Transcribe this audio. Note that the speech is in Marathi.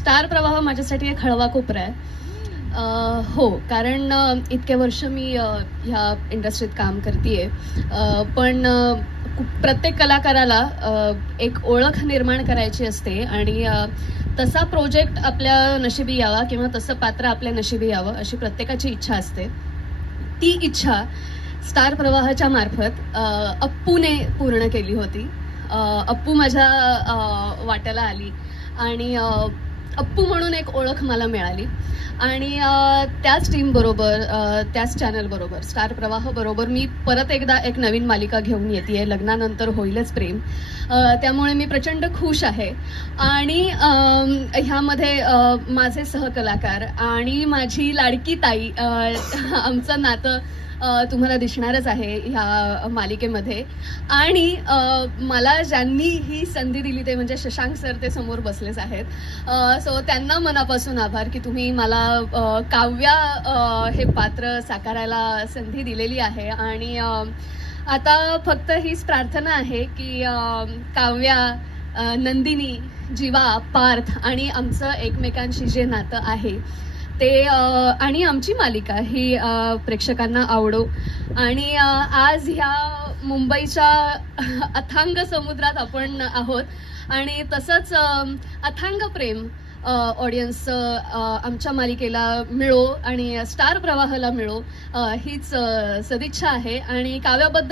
स्टार प्रवाह माझ्यासाठी एक हळवा कोपरा आहे. हो, कारण इतके वर्ष मी ह्या इंडस्ट्रीत काम करतेय. पण प्रत्येक कलाकाराला एक ओळख निर्माण करायची असते आणि तसा प्रोजेक्ट आपल्या नशिबी यावा किंवा तसं पात्र आपल्या नशिबी यावं अशी प्रत्येकाची इच्छा असते. ती इच्छा स्टार प्रवाहाच्या मार्फत अप्पूने पूर्ण केली होती. अप्पू माझ्या वाट्याला आली आणि अप्पू म्हणून एक ओळख मला मिळाली आणि त्याच टीमबरोबर त्याच चॅनलबरोबर स्टार प्रवाहाबरोबर मी परत एकदा एक नवीन मालिका घेऊन येते. लग्नानंतर होईलच प्रेम. त्यामुळे मी प्रचंड खुश आहे आणि ह्यामध्ये माझे सहकलाकार आणि माझी लाडकी ताई आमचं नातं तुम्हाला दिसणारच आहे ह्या मालिकेमध्ये. आणि मला ज्यांनी ही संधी दिली ते म्हणजे शशांक सर, ते समोर बसलेच आहेत. सो त्यांना मनापासून आभार की तुम्ही मला काव्या हे पात्र साकारायला संधी दिलेली आहे. आणि आता फक्त हीच प्रार्थना आहे की काव्या, नंदिनी, जीवा, पार्थ आणि आमचं एकमेकांशी जे नातं आहे ते आणि आमची मालिका ही प्रेक्षकांना आवडो. आणि आज ह्या मुंबईच्या अथांग समुद्रात आपण आहोत आणि तसंच अथांग प्रेम ऑडियन्स आमच्या मालिकेला मिळो आणि स्टार प्रवाहाला मिळो हीच सदिच्छा आहे. आणि काव्याबद्दल